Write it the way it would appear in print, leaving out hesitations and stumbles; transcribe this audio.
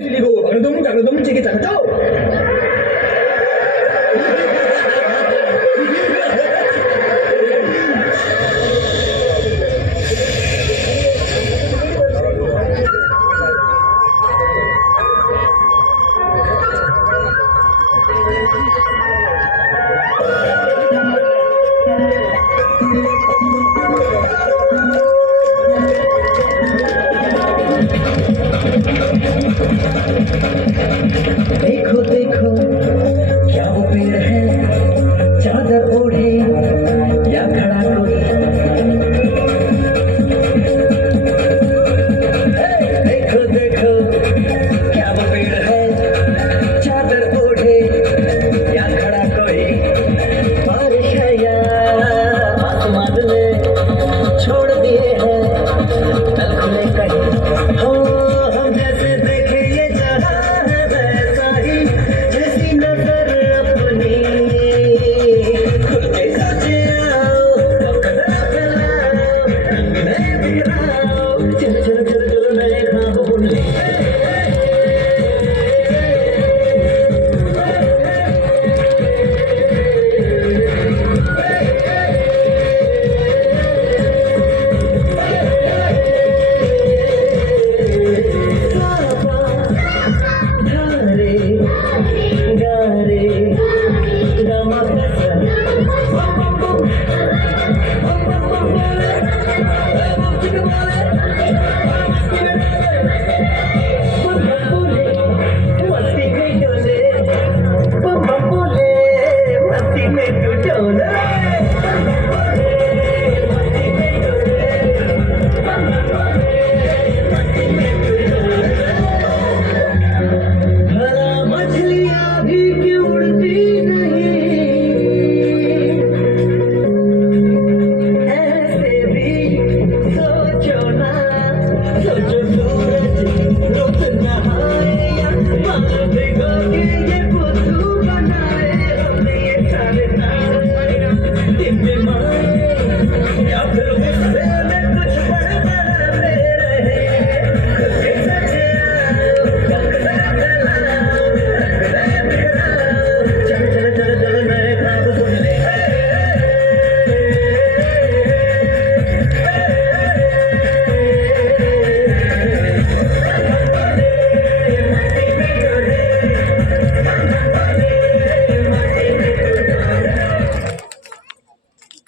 그리고 방동 지기 장조. देखो देखो क्या वो पेड़ है चादर ओढ़े या खड़ा कोई देखो देखो क्या वो पेड़ है चादर ओढ़े या खड़ा कोई बारिश है या आसमान ने छोड़ दिए हैं तल खुले कहीं हो हम जैसे देखे ये जहां है वैसा ही जैसी नजर अपनी खुद के सोचे आओ कदर फैलाओ रंग नए बिखराओ चल चल चल चल नए ख्वाब बुनने धारे गारे गामा पैसा मस्ती में डोले मस्ती में तू डोले भला मछलियाँ भी क्यों उड़ती नहीं ऐसे भी सोचो ना सोचो सूरज रुक नहाए या बाल भिगो के ये बुद्धू